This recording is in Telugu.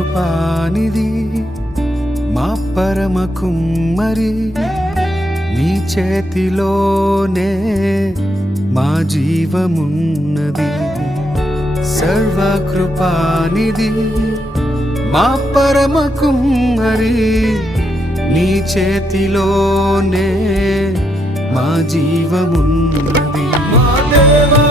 కృపానిధి మా పరమ కుమ్మరి, నీ చేతిలోనే మా జీవమున్నది. సర్వకృపానిధి మా పరమ కుమ్మరి, నీ చేతిలోనే మా జీవమున్నది. మా దేవా